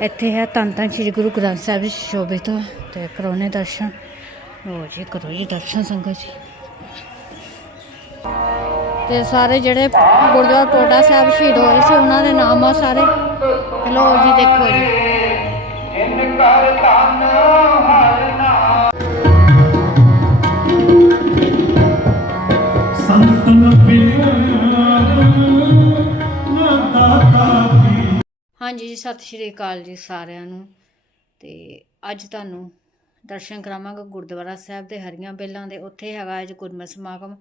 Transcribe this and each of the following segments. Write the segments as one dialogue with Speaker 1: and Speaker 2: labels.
Speaker 1: ਇੱਥੇ ਹੈ, ਧੰਨ ਧੰਨ ਸ੍ਰੀ ਗੁਰੂ ਗ੍ਰੰਥ ਸਾਹਿਬ ਜੀ ਸ਼ੋਭਿਤ ਤੇ ਕਰੋਨੇ ਦਰਸ਼ਨ। ਲੋ ਜੀ ਕਰੋ ਜੀ ਦਰਸ਼ਨ ਸੰਗਤ ਜੀ। ਤੇ ਸਾਰੇ ਜਿਹੜੇ ਗੁਰਦੁਆਰਾ ਟੋਟਾ ਸਾਹਿਬ ਸ਼ਹੀਦ ਹੋਏ ਸੀ, ਉਹਨਾਂ ਦੇ ਨਾਮ ਆ ਸਾਰੇ। ਤੇ ਲੋ ਜੀ, ਦੇਖੋ ਜੀ।
Speaker 2: ਸੰਤਨ
Speaker 1: ਹਾਂਜੀ ਜੀ, ਸਤਿ ਸ਼੍ਰੀ ਅਕਾਲ ਜੀ ਸਾਰਿਆਂ ਨੂੰ। ਤੇ ਅੱਜ ਤੁਹਾਨੂੰ ਦਰਸ਼ਨ ਕਰਾਵਾਂਗਾ ਗੁਰਦੁਆਰਾ ਸਾਹਿਬ ਦੇ ਹਰੀਆਂ ਬੇਲਾਂ ਦੇ। ਉੱਥੇ ਹੈਗਾ ਅੱਜ ਗੁਰਮਤਿ ਸਮਾਗਮ,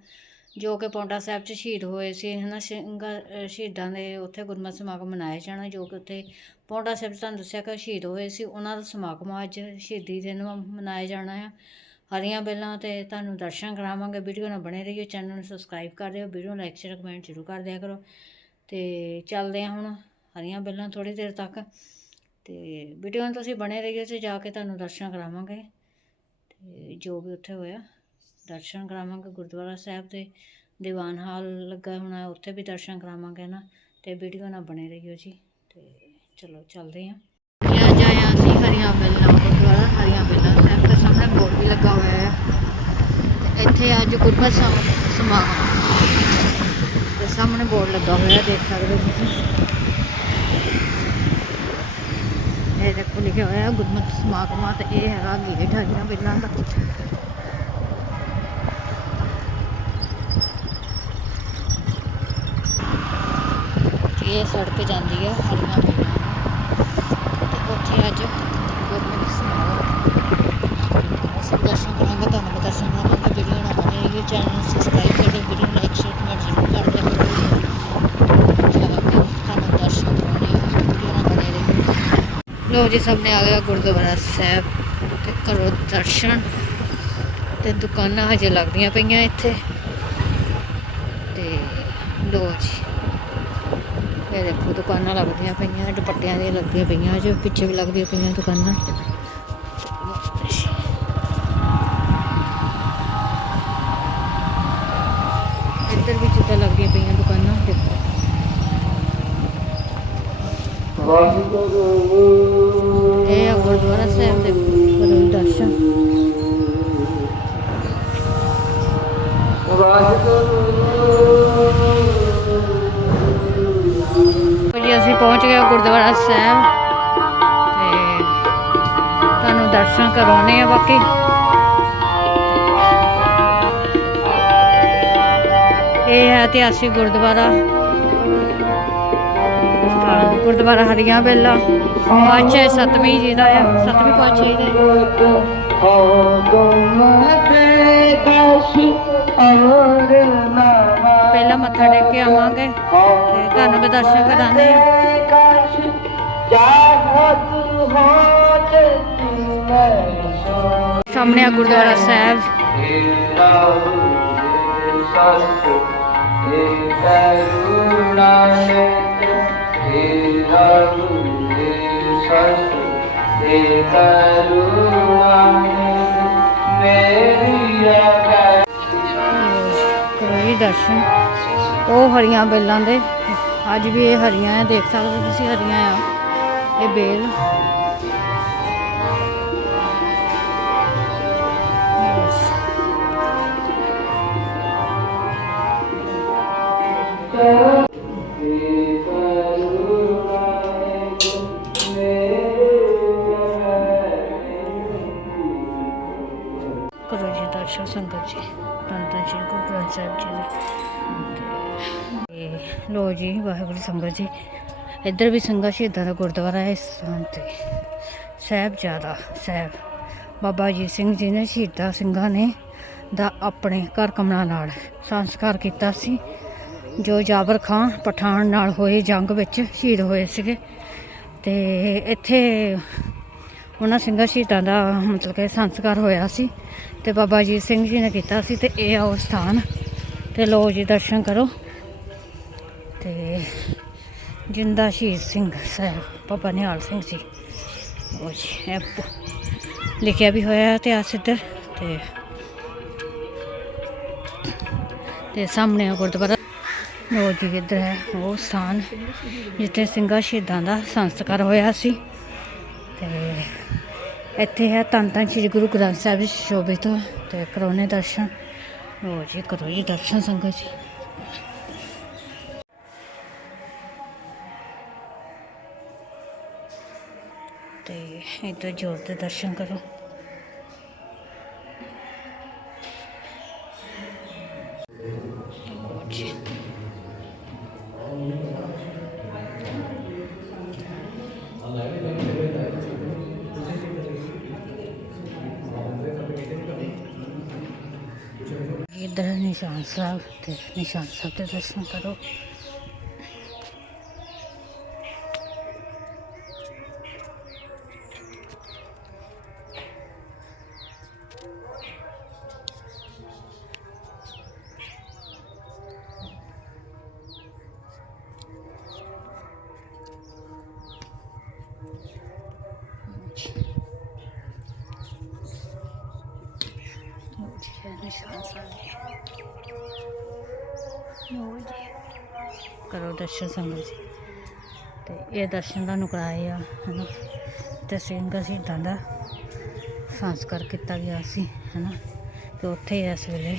Speaker 1: ਜੋ ਕਿ ਪੌਂਡਾ ਸਾਹਿਬ 'ਚ ਸ਼ਹੀਦ ਹੋਏ ਸੀ ਹਨਾ ਸਿੰਘਾਂ ਸ਼ਹੀਦਾਂ ਦੇ ਉੱਥੇ ਗੁਰਮਤਿ ਸਮਾਗਮ ਮਨਾਇਆ ਜਾਣਾ, ਜੋ ਕਿ ਉੱਥੇ ਪੌਂਡਾ ਸਾਹਿਬ 'ਚ ਤੁਹਾਨੂੰ ਦੱਸਿਆ ਕਿ ਸ਼ਹੀਦ ਹੋਏ ਸੀ। ਉਹਨਾਂ ਦਾ ਸਮਾਗਮ ਅੱਜ ਸ਼ਹੀਦੀ ਦਿਨ ਮਨਾਇਆ ਜਾਣਾ ਆ। ਹਰੀਆਂ ਬੇਲਾਂ ਤੇ ਤੁਹਾਨੂੰ ਦਰਸ਼ਨ ਕਰਾਵਾਂਗੇ। ਵੀਡੀਓ ਨਾਲ ਬਣੇ ਰਹੀਓ, ਚੈਨਲ ਨੂੰ ਸਬਸਕ੍ਰਾਈਬ ਕਰ ਦਿਓ। ਵੀਡੀਓ ਨੂੰ ਲਾਈਕ, ਸ਼ੇਅਰ, ਕਮੈਂਟ ਜ਼ਰੂਰ ਕਰ ਦਿਆ ਕਰੋ। ਤੇ ਚੱਲਦੇ ਹਾਂ ਹੁਣ ਹਰੀਆਂ ਬੇਲਾਂ ਥੋੜੀ ਦੇਰ ਤੱਕ। ਤੇ ਵੀਡੀਓ ਨੂੰ ਤੁਸੀਂ ਬਣੇ ਰਹੀਓ ਤੇ ਜਾ ਕੇ ਤੁਹਾਨੂੰ ਦਰਸ਼ਨ ਕਰਾਵਾਂਗੇ। ਤੇ ਜੋ ਵੀ ਉੱਥੇ ਹੋਇਆ, ਦਰਸ਼ਨ ਕਰਾਵਾਂਗੇ ਗੁਰਦੁਆਰਾ ਸਾਹਿਬ ਦੇ ਦੀਵਾਨ ਹਾਲ ਲੱਗਾ ਹੋਣਾ, ਉੱਥੇ ਵੀ ਦਰਸ਼ਨ ਕਰਾਵਾਂਗੇ ਨਾ ਤੇ ਵੀਡੀਓ ਨਾਲ ਬਣੇ ਰਹੀਓ ਜੀ। ਤੇ ਚਲੋ ਚੱਲਦੇ ਹਾਂ। ਅੱਜ ਆਇਆ ਅਸੀਂ ਹਰੀਆਂ ਬੇਲਾਂ, ਗੁਰਦੁਆਰਾ ਹਰੀਆਂ ਬੇਲਾਂ ਸਾਹਿਬ ਦੇ ਸਾਹਮਣੇ ਬੋਰਡ ਵੀ ਲੱਗਾ ਹੋਇਆ ਹੈ। ਇੱਥੇ ਅੱਜ ਗੁਰਮਤਿ ਸਮਾਗਮ। ਤੇ ਸਾਹਮਣੇ ਬੋਰਡ ਲੱਗਾ ਹੋਇਆ ਦੇਖ ਸਕਦੇ ਹੋ ਤੁਸੀਂ। ਇਹ ਦੇਖੋ ਲਿਖਿਆ ਹੋਇਆ ਹੈ, ਗੁਰਮਤਿ ਸਮਾਗਮਾਂ ਤੇ ਇਹ ਹੈਗਾ ਗੇਟ ਹਰੀਆਂ ਬੇਲਾਂ ਦਾ। ਇਹ ਸੜਕ ਜਾਂਦੀ ਹੈ, ਹਰੀਆਂ ਬੇਲਾਂ ਨੂੰ ਤੇ ਉੱਥੇ ਅੱਜ ਗੁਰਮਤਿ ਸਮਾਗਮ। ਅਸੀਂ ਦਰਸ਼ਨ ਕਰਾਂਗੇ ਤੁਹਾਨੂੰ ਵੀ ਦਰਸ਼ਨ ਕਰਾਂਗੇ ਵੀਡੀਓ ਨਾ ਬਣੇ ਇਹ ਚੈਨਲ ਨੂੰ ਸਬਸਕ੍ਰਾਈਬ ਕਰ ਦਿਓ ਵੀਡੀਓ ਲਾਈਕ ਸ਼ੇਅਰ ਕਮੈਂਟ ਜ਼ਰੂਰ ਕਰ ਦਿਆ ਕਰੋ ਚਲੋ ਫਿਰ ਤੁਹਾਨੂੰ ਦਰਸ਼ਨ ਕਰਾਉਣੇ ਆ ਵੀਡੀਓ ਨਾ ਬਣੇ ਰਹੋ ਲੋ ਜੀ ਸਾਹਮਣੇ ਆ ਗਿਆ ਗੁਰਦੁਆਰਾ ਸਾਹਿਬ ਤੇ ਕਰੋ ਦਰਸ਼ਨ ਤੇ ਦੁਕਾਨਾਂ ਹਜੇ ਲੱਗਦੀਆਂ ਪਈਆਂ ਇੱਥੇ। ਤੇ ਲੋ ਜੀ, ਇਹ ਦੇਖੋ ਦੁਕਾਨਾਂ ਲੱਗਦੀਆਂ ਪਈਆਂ, ਦੁਪੱਟਿਆਂ ਦੀਆਂ ਲੱਗਦੀਆਂ ਪਈਆਂ, ਜੋ ਪਿੱਛੇ ਵੀ ਲੱਗਦੀਆਂ ਪਈਆਂ ਦੁਕਾਨਾਂ। ਇੱਧਰ ਵੀ ਜਿੱਦਾਂ ਲੱਗਦੀਆਂ ਪਈਆਂ ਦੁਕਾਨਾਂ, ਦੇਖੋ। ਇਹ ਆ ਗੁਰਦੁਆਰਾ ਸਾਹਿਬ ਦੇ ਗੁਰੂ ਦਰਸ਼ਨ। ਜੀ ਅਸੀਂ ਪਹੁੰਚ ਗਏ ਗੁਰਦੁਆਰਾ ਸਾਹਿਬ ਤੇ ਤੁਹਾਨੂੰ ਦਰਸ਼ਨ ਕਰਾਉਣੇ ਆ ਬਾਕੀ। ਇਹ ਹੈ ਇਤਿਹਾਸਿਕ ਗੁਰਦੁਆਰਾ। ਗੁਰਦੁਆਰਾ ਹਰੀਆਂ ਬੇਲਾ। ਪਾਤਸ਼ਾਹ ਸਤਵੀਂ ਜੀ ਦਾ ਆ, ਸਤਵੀਂ ਪਾਤਸ਼ਾਹ ਜੀ ਪਹਿਲਾਂ ਮੱਥਾ ਟੇਕ ਕੇ ਆਵਾਂਗੇ ਤੇ ਤੁਹਾਨੂੰ ਵੀ ਦਰਸ਼ਨ ਕਰਾਉਂਦੇ ਆ। ਸਾਹਮਣੇ ਆ ਗੁਰਦੁਆਰਾ ਸਾਹਿਬ। ਦਰਸ਼ਨ। ਉਹ ਹਰੀਆਂ ਬੇਲਾਂ ਦੇ। ਅੱਜ ਵੀ ਇਹ ਹਰੀਆਂ ਆ ਦੇਖ ਸਕਦੇ ਹੋ ਤੁਸੀਂ ਹਰੀਆਂ ਆ। ਇਹ ਬੇਲ। ਕਰੋ ਜੀ ਦਰਸ਼ਨ ਸੰਗਤ ਜੀ ਧੰਨ ਧੰਨ ਗੁਰੂ ਗ੍ਰੰਥ ਸਾਹਿਬ ਜੀ। ਦੇ ਲੋ ਜੀ, ਵਾਹਿਗੁਰੂ ਸੰਗਤ ਜੀ। ਇੱਧਰ ਵੀ ਸੰਗਤ ਸ਼ਹੀਦਾਂ ਦਾ ਗੁਰਦੁਆਰਾ ਹੈ ਇਸ ਸਥਾਨ ਤੇ ਸਾਹਿਬਜ਼ਾਦਾ ਸਾਹਿਬ। ਬਾਬਾ ਅਜੀਤ ਸਿੰਘ ਜੀ ਨੇ ਸ਼ਹੀਦਾਂ ਸਿੰਘਾਂ ਨੇ ਦਾ ਆਪਣੇ ਘਰ ਕਮਲਾ ਨਾਲ ਸੰਸਕਾਰ ਕੀਤਾ ਸੀ। ਜੋ ਜਾਬਰ ਖਾਨ ਪਠਾਨ ਨਾਲ ਹੋਏ ਜੰਗ ਵਿੱਚ ਸ਼ਹੀਦ ਹੋਏ ਸੀਗੇ। ਤੇ ਇੱਥੇ ਉਹਨਾਂ ਸਿੰਘਾਂ ਸ਼ਹੀਦਾਂ ਦਾ ਮਤਲਬ ਕਿ ਸੰਸਕਾਰ ਹੋਇਆ ਸੀ ਤੇ ਬਾਬਾ ਜੀ ਸਿੰਘ ਜੀ ਨੇ ਕੀਤਾ ਸੀ ਤੇ ਇਹ ਆ ਉਹ ਸਥਾਨ ਤੇ ਲੋ ਜੀ ਦਰਸ਼ਨ ਕਰੋ ਤੇ ਜਿੰਦਾ ਸ਼ਹੀਦ ਸਿੰਘ ਸਾਹਿਬ, ਬਾਬਾ ਨਿਹਾਲ ਸਿੰਘ ਜੀ। ਉਹ ਜੀ, ਇਹ ਲਿਖਿਆ ਵੀ ਹੋਇਆ ਇਤਿਹਾਸ ਇੱਧਰ ਤੇ ਤੇ ਸਾਹਮਣੇ ਗੁਰਦੁਆਰਾ। ਉਹ ਜੀ, ਇੱਧਰ ਹੈ ਉਹ ਸਥਾਨ ਜਿੱਥੇ ਸਿੰਘਾਂ ਸ਼ਹੀਦਾਂ ਦਾ ਸੰਸਕਾਰ ਹੋਇਆ ਸੀ। ਤੇ ਇੱਥੇ ਹੈ ਧੰਨ ਧੰਨ ਸ੍ਰੀ ਗੁਰੂ ਗ੍ਰੰਥ ਸਾਹਿਬ ਜੀ ਸ਼ੋਭਿਤ ਤੇ ਕਰੋਨੇ ਦਰਸ਼ਨ। ਲੋ ਜੀ ਕਰੋ ਜੀ ਦਰਸ਼ਨ ਸੰਗਤ ਜੀ। ਤੇ ਇੱਧਰ ਜ਼ੋਰ ਦੇ ਦਰਸ਼ਨ ਕਰੋ। ਸਾਹਿਬ ਤੇ ਨਿਸ਼ਾਨ ਸਾਹਿਬ ਦੇ ਦਰਸ਼ਨ ਕਰੋ। ਕਰੋ ਦਰਸ਼ਨ ਸੰਗਤ ਜੀ। ਤੇ ਇਹ ਦਰਸ਼ਨ ਤੁਹਾਨੂੰ ਕਰਾਏ ਆ, ਹਨਾ? ਤੇ ਸਿੰਘ ਸ਼ਹੀਦਾਂ ਦਾ ਸੰਸਕਾਰ ਕੀਤਾ ਗਿਆ ਸੀ, ਹਨਾ? ਤੇ ਉੱਥੇ ਇਸ ਵੇਲੇ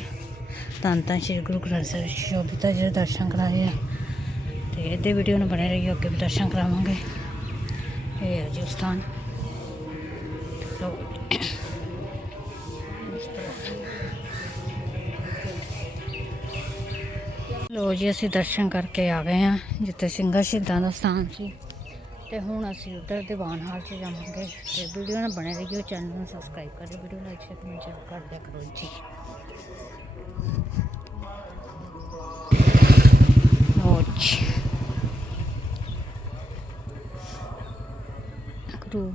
Speaker 1: ਧੰਨ ਧੰਨ ਸ਼੍ਰੀ ਗੁਰੂ ਗ੍ਰੰਥ ਸਾਹਿਬ ਸ਼ੋਭਿਤਾ ਜੀ ਦੇ ਦਰਸ਼ਨ ਕਰਾਏ ਆ। ਤੇ ਇਹਦੇ ਵੀਡੀਓ ਨੂੰ ਬਣੇ ਰਹੀਓ, ਅੱਗੇ ਵੀ ਦਰਸ਼ਨ ਕਰਾਵਾਂਗੇ। ਇਹ ਹੈ ਜੀ ਸਥਾਨ ਲੋ ਜੀ, ਅਸੀਂ ਦਰਸ਼ਨ ਕਰਕੇ ਆ ਗਏ ਆ ਜਿੱਥੇ ਸਿੰਘਾਂ ਸ਼ਹੀਦਾਂ ਦਾ ਸਥਾਨ ਸੀ। ਤੇ ਹੁਣ ਅਸੀਂ ਉਧਰ ਦੀਵਾਨ ਹਾਲ 'ਚ ਜਾਵਾਂਗੇ। ਤੇ ਵੀਡੀਓ ਨਾਲ ਬਣੇ ਰਹੀਓ ਚੈਨਲ ਨੂੰ ਸਬਸਕ੍ਰਾਈਬ ਕਰਿਓ ਵੀਡੀਓ ਲਾਈਕ ਸ਼ੇਅਰ ਕਮੈਂਟ ਕਰ ਦਿਆ ਕਰੋ ਜੀ। ਗੁਰੂ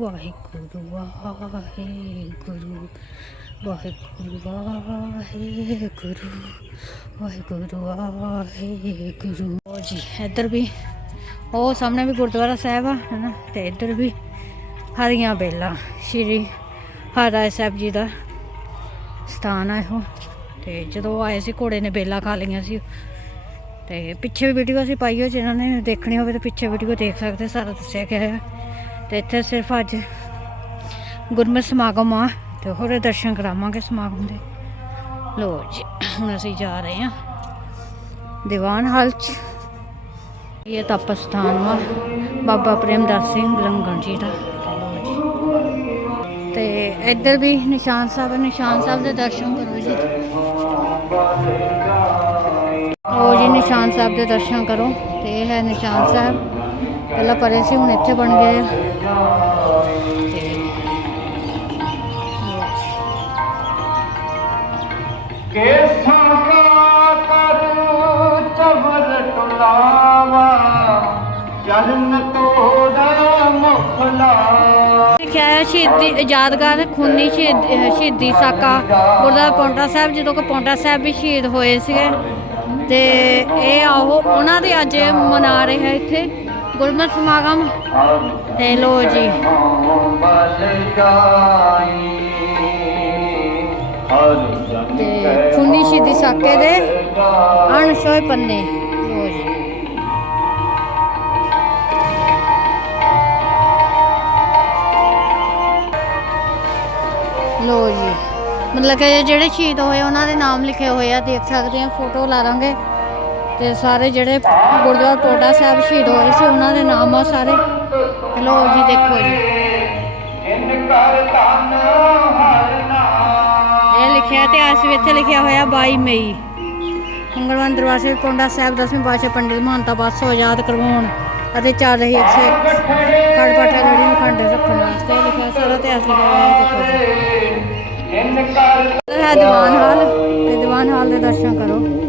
Speaker 1: ਵਾਹਿਗੁਰੂ ਵਾਹਿਗੁਰੂ। ਵਾਹਿਗੁਰੂ ਵਾਹਿਗੁਰੂ ਵਾਹਿਗੁਰੂ। ਵਾਹਿਗੁਰੂ ਉਹ ਜੀ, ਇੱਧਰ ਵੀ, ਉਹ ਸਾਹਮਣੇ ਵੀ ਗੁਰਦੁਆਰਾ ਸਾਹਿਬ ਆ ਹਨਾ ਤੇ ਇੱਧਰ ਵੀ ਹਰੀਆਂ ਬੇਲਾਂ, ਸ਼੍ਰੀ ਹਰਿ ਸਾਹਿਬ ਜੀ ਦਾ ਸਥਾਨ ਆ ਇਹੋ। ਤੇ ਜਦੋਂ ਆਏ ਸੀ, ਘੋੜੇ ਨੇ ਬੇਲਾਂ ਖਾ ਲਈਆਂ ਸੀ। ਤੇ ਪਿੱਛੇ ਵੀਡੀਓ ਅਸੀਂ ਪਾਈ ਹੋ ਜਿਹਨਾਂ ਨੇ ਦੇਖਣੀ ਹੋਵੇ ਤਾਂ ਪਿੱਛੇ ਵੀਡੀਓ ਦੇਖ ਸਕਦੇ, ਸਾਰਾ ਦੱਸਿਆ ਗਿਆ ਹੈ। ਤੇ ਇੱਥੇ ਸਿਰਫ ਅੱਜ ਗੁਰਮਤਿ ਸਮਾਗਮ ਆ। ਤੇ ਹੋਰ ਦਰਸ਼ਨ ਕਰਾਵਾਂਗੇ ਸਮਾਗਮ ਦੇ। ਲੋ ਜੀ, ਹੁਣ ਅਸੀਂ ਜਾ ਰਹੇ ਹਾਂ ਦੀਵਾਨ ਹਾਲ ਚ। ਇਹ ਤਪ ਸਥਾਨ ਵਾ, ਬਾਬਾ ਪ੍ਰੇਮਦਾਸ ਸਿੰਘ ਰੰਗਣ ਜੀ ਦਾ। ਤੇ ਇੱਧਰ ਵੀ ਨਿਸ਼ਾਨ ਸਾਹਿਬ ਨਿਸ਼ਾਨ ਸਾਹਿਬ ਦੇ ਦਰਸ਼ਨ ਕਰੋ ਜੀ। ਉਹ ਜੀ, ਨਿਸ਼ਾਨ ਸਾਹਿਬ ਦੇ ਦਰਸ਼ਨ ਕਰੋ। ਤੇ ਇਹ ਹੈ ਨਿਸ਼ਾਨ ਸਾਹਿਬ। ਪਹਿਲਾਂ ਪਰੇ ਸੀ, ਹੁਣ ਇੱਥੇ ਬਣ ਗਏ ਆ।
Speaker 2: ਚਵਰ ਚਰਨ ਤੋੜਾ ਮੁਖ ਲਾ
Speaker 1: ਲਿਖਿਆ ਹੈ ਸ਼ਹੀਦੀ ਯਾਦਗਾਰ ਖੂਨੀ ਸ਼ਹੀਦ ਸ਼ਹੀਦੀ ਸਾਕਾ ਗੁਰਦੁਆਰਾ ਪੌਂਟਾ ਸਾਹਿਬ, ਜਦੋਂ ਕਿ ਪੌਂਟਾ ਸਾਹਿਬ ਵੀ ਸ਼ਹੀਦ ਹੋਏ ਸੀਗੇ। ਤੇ ਇਹ ਆਹੋ ਉਹਨਾਂ ਦੇ ਅੱਜ ਮਨਾ ਰਹੇ ਹੈ ਇੱਥੇ ਗੁਰਮਤਿ ਸਮਾਗਮ। ਤੇ ਲੋ ਜੀ।
Speaker 2: ਬਲ ਜਾਈ ਹਰ ਜਨ
Speaker 1: ਤੇ ਖੂਨੀ ਸ਼ਹੀਦੀ ਸਾਕੇ ਦੇ ਅਣਛੋਏ ਪੰਨੇ। ਲੋ ਜੀ। ਮਤਲਬ ਕਿ ਜਿਹੜੇ ਸ਼ਹੀਦ ਹੋਏ, ਉਹਨਾਂ ਦੇ ਨਾਮ ਲਿਖੇ ਹੋਏ ਆ, ਦੇਖ ਸਕਦੇ ਆ, ਫੋਟੋ ਲਾ ਲਾਂਗੇ ਤੇ ਸਾਰੇ ਜਿਹੜੇ ਗੁਰਦੁਆਰਾ ਟੋਟਾ ਸਾਹਿਬ ਸ਼ਹੀਦ ਹੋਏ ਸੀ, ਉਹਨਾਂ ਦੇ ਨਾਮ ਆ ਸਾਰੇ। ਲੋ ਜੀ, ਦੇਖੋ ਜੀ। ਇਹ ਲਿਖਿਆ ਇਤਿਹਾਸ ਅੱਜ ਵੀ ਇੱਥੇ ਲਿਖਿਆ ਹੋਇਆ 22 ਮਈ। ਮੰਗਲਵਾਰ ਦਰਬਾਰ ਸਾਹਿਬ ਪੌਂਡਾ ਸਾਹਿਬ ਦਸਵੇਂ ਪਾਤਸ਼ਾਹ ਪੰਡਿਤ ਮਹੰਤਾ ਪਾਸੋਂ ਆਜ਼ਾਦ ਕਰਵਾਉਣ ਅਤੇ ਚੱਲ ਰਹੀ ਇੱਕ ਖੜ ਪਾਟਾ ਲੜੀ ਨੂੰ ਖੰਡ ਰੱਖਣ ਵਾਸਤੇ ਲਿਖਿਆ ਸਾਰਾ ਇਤਿਹਾਸ ਲਿਖਿਆ ਹੋਇਆ ਹੈ ਦੇਖੋ ਹੈ ਦੀਵਾਨ ਹਾਲ ਤੇ ਦੀਵਾਨ ਹਾਲ ਦੇ ਦਰਸ਼ਨ ਕਰੋ।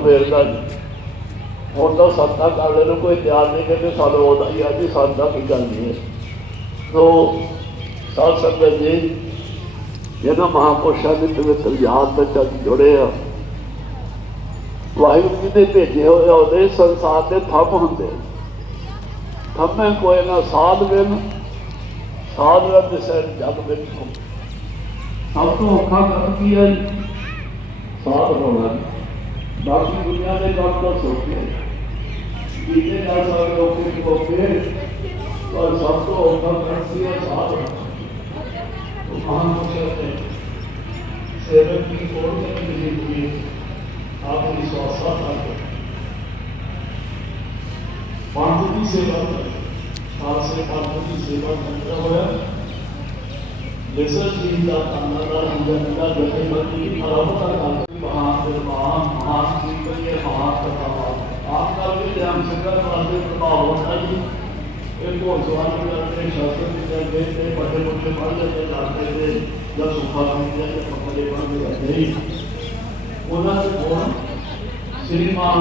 Speaker 3: ਫੇਰਦਾ ਜੀ ਹੁਣ ਤਾਂ ਸੱਤਾ ਕਰਨ ਨੂੰ ਕੋਈ ਤਿਆਰ ਨਹੀਂ ਕਿ ਸਾਨੂੰ ਆਉਂਦਾ ਹੀ ਆ ਜੀ ਸਾਡਾ ਕੀ ਗੱਲ ਹੈ। ਸੋ ਸਾਧ ਸੰਗਤ ਜੀ, ਇਹਨਾਂ ਮਹਾਪੁਰਸ਼ਾਂ ਦੇ ਪਵਿੱਤਰ ਯਾਦ ਵਿੱਚ ਅੱਜ ਜੁੜੇ ਆ। ਵਾਹਿਗੁਰੂ ਜੀ ਦੇ ਭੇਜੇ ਹੋਏ ਉਹਦੇ ਸੰਸਾਰ ਦੇ ਥੰਮ ਹੁੰਦੇ ਥੰਮੇ ਕੋਈ ਨਾ, ਸਾਧ ਵੇਨ ਸਾਧ ਵੇਨ ਦੇ ਸਿਰ ਜਗ ਵਿੱਚ ਸਭ ਤੋਂ ਔਖਾ ਕੰਮ ਕੀ ਹੈ ਸਾਧ ਹੋਣਾ। ਬਾਕੀ ਦੁਨੀਆ ਦੇ ਕੰਮ ਤਾਂ ਸੌਖੇ ਜਿਹਦੇ ਨਾਲ ਸਾਰੇ ਲੋਕ ਇੱਕ ਹੋਕੇ ਪਰ ਸਭ ਤੋਂ ਔਖਾ ਕੰਮ ਕੀ ਹੈ ਸਾਧ ਹੋਣਾ ਮਹਾਨ ਪੁਰਸ਼ ਸੇਵਕ ਦੀ ਕੋਲ ਨਹੀਂ ਮਿਲੀ ਹੋਈ ਆਪ ਦੀ ਸਵਾਸਾ ਕਰ ਪੰਥ ਦੀ ਸੇਵਾ ਖਾਲਸੇ ਪੰਥ ਦੀ ਸੇਵਾ ਕਰਦਾ ਹੋਇਆ ਜਿਸਰ ਜੀ ਦਾ ਤਾਨਾ ਦਾ ਅੰਦਰ ਦਾ ਜਥੇ ਬੰਦੀ ਆਰੰਭ ਦਾ ਕਾਲ ਮਹਾਨ ਦਰਬਾਰ ਮਹਾਨ ਕੀਰਤਨੀਏ ਮਹਾਨ ਕਥਾਵਾਂ ਆਪ ਦਾ ਵੀ ਧਿਆਨ ਸੰਗਤ ਵਾਸਤੇ ਪ੍ਰਭਾਵ ਹੁੰਦਾ ਜੀ ਇਹ ਕੋਲ ਸਵਾਲ ਕਰਦੇ ਸ਼ਾਸਤਰ ਦੇ ਜਾਂਦੇ ਤੇ ਵੱਡੇ ਵੱਡੇ ਪੜ੍ਹ ਲੈਂਦੇ ਜਾਂਦੇ ਤੇ ਜਦ ਸੁਖਾ ਹੁੰਦੇ ਤੇ ਪੱਕੇ ਪੜ੍ਹਦੇ ਜਾਂਦੇ ਨਹੀਂ ਉਹਨਾਂ ਦੇ ਕੋਲ ਸ੍ਰੀਮਾਨ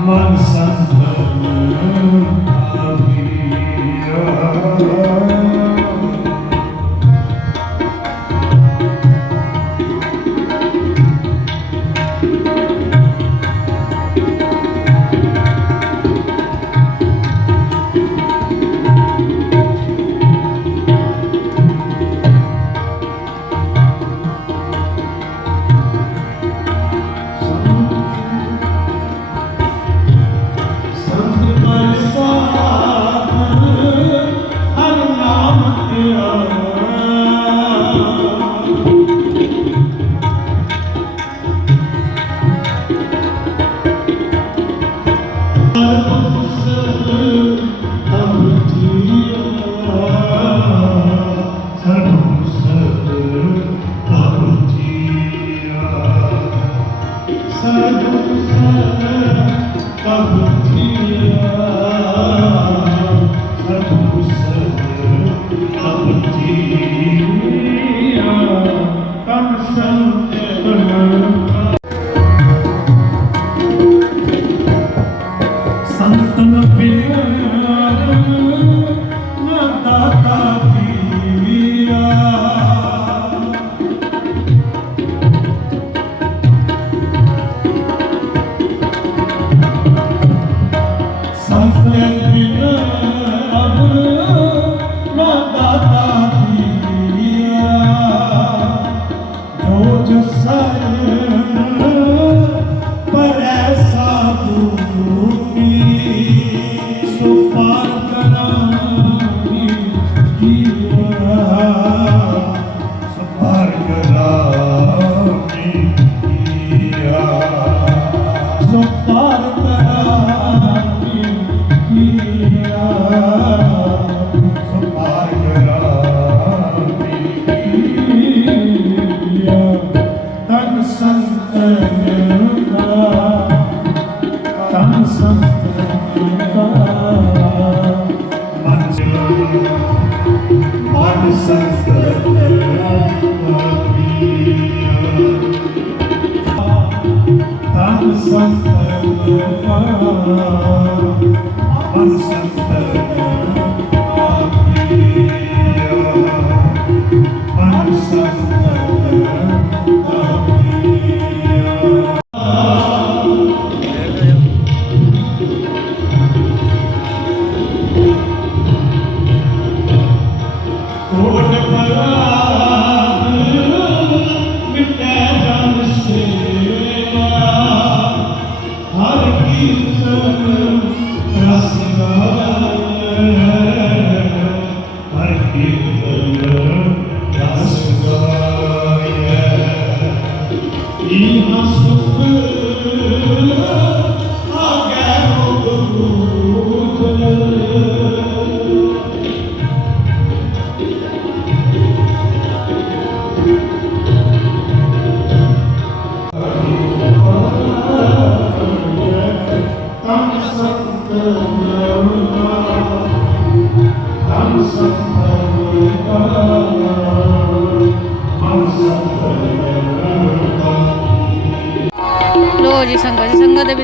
Speaker 4: ਮਨ ਸੰਤਨ
Speaker 1: ਕਬ ਥੀਆ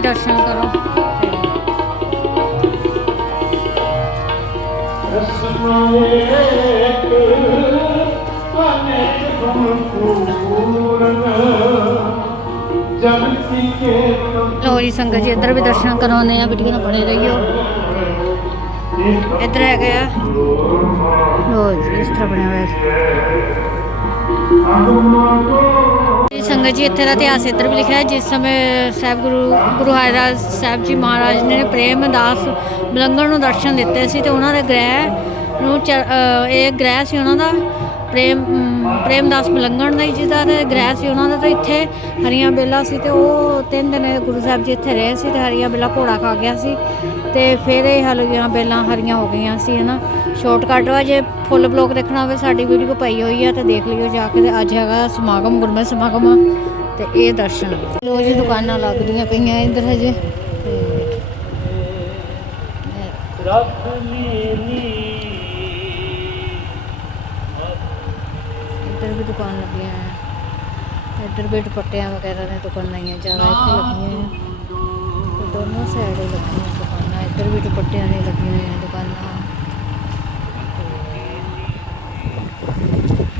Speaker 1: ਦਰਸ਼ਨ ਕਰੋ ਤੇ ਲੋ ਜੀ ਸੰਗਤ ਜੀ ਇੱਧਰ ਵੀ ਦਰਸ਼ਨ ਕਰਾਉਂਦੇ ਆ ਵੀਡੀਓ ਨਾਲ ਬਣੇ ਰਹੀਓ ਇੱਧਰ ਹੈਗੇ ਆ ਲੋ ਜੀ ਇਸ ਤਰ੍ਹਾਂ ਬਣਿਆ ਹੋਇਆ ਜੀ ਸੰਗਤ ਜੀ ਇੱਥੇ ਦਾ ਇਤਿਹਾਸ ਇੱਧਰ ਵੀ ਲਿਖਿਆ ਹੈ। ਜਿਸ ਸਮੇਂ ਸਾਹਿਬ ਗੁਰੂ ਗੁਰੂ ਹਰਿਰਾਜ ਸਾਹਿਬ ਜੀ ਮਹਾਰਾਜ ਨੇ ਪ੍ਰੇਮ, ਦਾਸ ਬਲੰਗਣ ਨੂੰ ਦਰਸ਼ਨ ਦਿੱਤੇ ਸੀ ਤੇ ਉਹਨਾਂ ਦੇ ਗ੍ਰਹਿ ਨੂੰ ਚ- ਇਹ ਗ੍ਰਹਿ ਸੀ ਉਹਨਾਂ ਦਾ, ਪ੍ਰੇਮ ਪ੍ਰੇਮਦਾਸ ਮਲੰਗਣ ਦਾ ਹੀ ਜਿਹਦਾ ਤੇ ਗ੍ਰਹਿ ਸੀ ਉਹਨਾਂ ਦਾ ਤਾਂ ਇੱਥੇ ਹਰੀਆਂ ਬੇਲਾ ਸੀ ਤੇ ਉਹ ਤਿੰਨ ਦਿਨ ਗੁਰੂ ਸਾਹਿਬ ਜੀ ਇੱਥੇ ਰਹੇ ਸੀ ਤੇ ਹਰੀਆਂ ਬੇਲਾ ਘੋੜਾ ਖਾ ਗਿਆ ਸੀ ਤੇ ਫਿਰ ਇਹ ਹਰੀਆਂ ਬੇਲਾਂ ਹਰੀਆਂ ਹੋ ਗਈਆਂ ਸੀ, ਹਨਾ। ਸ਼ਾਰਟਕਟ ਵਾ, ਜੇ ਫੁੱਲ ਬਲੌਗ ਦੇਖਣਾ ਹੋਵੇ, ਸਾਡੀ ਵੀਡੀਓ ਪਈ ਹੋਈ ਆ ਤੇ ਦੇਖ ਲਿਓ ਜਾ ਕੇ ਤੇ ਅੱਜ ਹੈਗਾ ਸਮਾਗਮ, ਗੁਰਮਤਿ ਸਮਾਗਮ ਤੇ ਇਹ ਦਰਸ਼ਨ ਲੋ ਜੀ, ਦੁਕਾਨਾਂ ਲੱਗਦੀਆਂ ਪਈਆਂ ਇੱਧਰ ਹਜੇ। ਇੱਧਰ ਵੀ ਦੁਕਾਨ ਲੱਗੀਆਂ ਇੱਧਰ ਵੀ ਦੁਪੱਟਿਆਂ ਵਗੈਰਾ ਦੀਆਂ ਦੁਕਾਨਾਂ ਹੀ ਆ ਜ਼ਿਆਦਾ ਇੱਥੇ ਲੱਗੀਆਂ ਆ ਤੇ ਦੋਨੋਂ ਸਾਈਡ ਲੱਗੀਆਂ ਦੁਕਾਨਾਂ ਇੱਧਰ ਵੀ ਦੁਪੱਟਿਆਂ ਦੀਆਂ ਲੱਗੀਆਂ ਹੋਈਆਂ ਦੁਕਾਨਾਂ।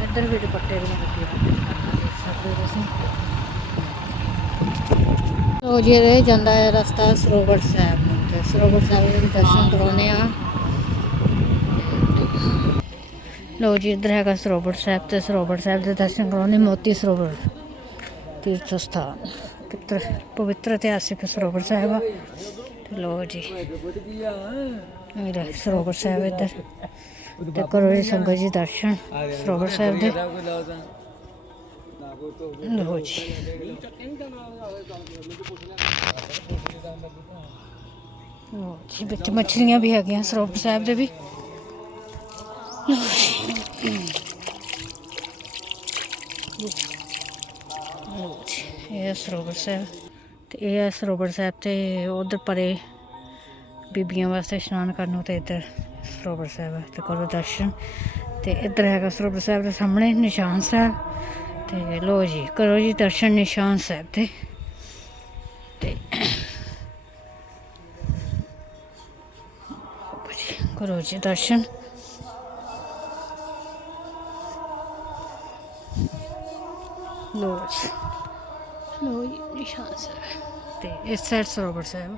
Speaker 1: ਇੱਧਰ ਵੀ ਦੁਪੱਟੇ ਦੀਆਂ ਲੱਗੀਆਂ ਦੇਖ ਸਕਦੇ ਹੋ ਤੁਸੀਂ ਜੀ ਇਹ ਜਾਂਦਾ ਹੈ ਰਸਤਾ ਸਰੋਵਰ ਸਾਹਿਬ ਨੂੰ ਤੇ ਸਰੋਵਰ ਸਾਹਿਬ ਦੇ ਦਰਸ਼ਨ ਕਰਾਉਣੇ ਆ ਲੋ ਜੀ, ਇੱਧਰ ਹੈਗਾ ਸਰੋਵਰ ਸਾਹਿਬ ਤੇ ਸਰੋਵਰ ਸਾਹਿਬ ਦੇ ਦਰਸ਼ਨ ਕਰਾਉਣੇ ਮੋਤੀ ਸਰੋਵਰ ਤੀਰਥ ਸਥਾਨ ਪਵਿੱਤਰ ਪਵਿੱਤਰ ਇਤਿਹਾਸਿਕ ਸਰੋਵਰ ਸਾਹਿਬ ਆ। ਤੇ ਲੋ ਜੀ ਮੇਰਾ ਸਰੋਵਰ ਸਾਹਿਬ ਇੱਧਰ। ਤੇ ਕਰੋ ਜੀ ਸੰਗਤ ਜੀ ਦਰਸ਼ਨ ਸਰੋਵਰ ਸਾਹਿਬ ਦੇ। ਲੋ ਜੀ। ਲੋ ਜੀ, ਵਿੱਚ ਮੱਛਲੀਆਂ ਵੀ ਹੈਗੀਆਂ ਸਰੋਵਰ ਸਾਹਿਬ ਦੇ ਵੀ। ਲਓ ਜੀ। ਲਓ ਜੀ, ਇਹ ਸਰੋਵਰ ਸਾਹਿਬ। ਤੇ ਇਹ ਹੈ ਸਰੋਵਰ ਸਾਹਿਬ ਤੇ ਉਧਰ ਪਰੇ ਬੀਬੀਆਂ ਵਾਸਤੇ ਇਸ਼ਨਾਨ ਕਰਨ ਨੂੰ ਤੇ ਇੱਧਰ ਸਰੋਵਰ ਸਾਹਿਬ ਹੈ ਤੇ ਕਰੋ ਦਰਸ਼ਨ। ਤੇ ਇੱਧਰ ਹੈਗਾ ਸਰੋਵਰ ਸਾਹਿਬ ਦੇ ਸਾਹਮਣੇ ਨਿਸ਼ਾਨ ਸਾਹਿਬ। ਤੇ ਲੋ ਜੀ, ਕਰੋ ਜੀ ਦਰਸ਼ਨ ਨਿਸ਼ਾਨ ਸਾਹਿਬ ਦੇ ਤੇ ਕਰੋ ਜੀ ਦਰਸ਼ਨ। ਲੋ ਜੀ। ਲੋ ਜੀ ਨਿਸ਼ਾਨ ਸਾਹਿਬ। ਤੇ ਇਸ ਸਾਈਡ ਸਰੋਵਰ ਸਾਹਿਬ।